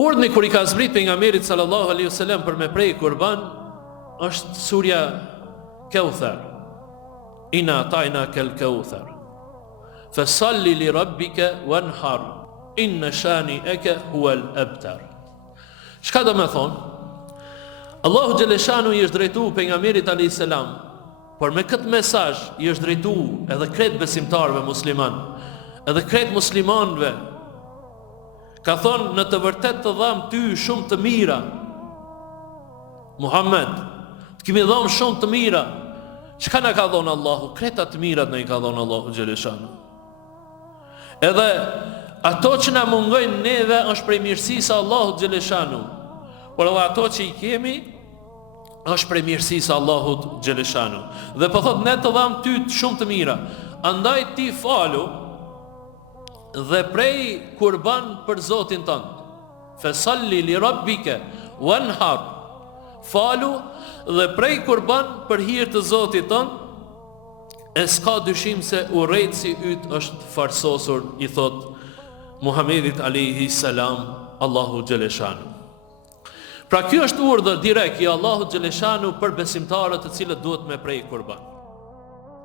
Urdhni kur I ka zbrit pejgamberit sallallahu alaihi wasallam për me prej kurban është surja Kauthar. Inna atajna kal Kauthar. Fasalli li rabbika wanhar. Inna shani'aka huwa al-abtar. Çka do të thonë? Allahu xhaleshanu I është drejtuar pejgamberit alayhis salam, por me këtë mesazh I është drejtuar edhe krejt besimtarëve musliman, edhe krejt muslimanëve. Ka thonë në të vërtet të dham ty shumë të mira, Muhammed, të kemi dham shumë të mira. Çka na ka dhonë Allahu? Kreta të mirat na I ka dhonë Allahu xhaleshanu. Edhe ato që na mungojnë neve është prej mirësisë Allahu xhaleshanu, por edhe ato që I kemi është prej mirësisë Allahut xhaleshanu. Dhe po thot ne të dham ty shumë të mira, andaj ti falu dhe prej kurban për Zotin tënd. Fasalli li rabbika wanhar. Falu dhe prej kurban për hir të Zotit tënd. E s'ka dyshim se urrejtësi yt është farsosur, I thot Muhamedit alayhi salam Allahu xhaleshanu. Pra ky është urdhër direkt I Allahut xhaleshanu për besimtarët të cilët duhet me prej kurban.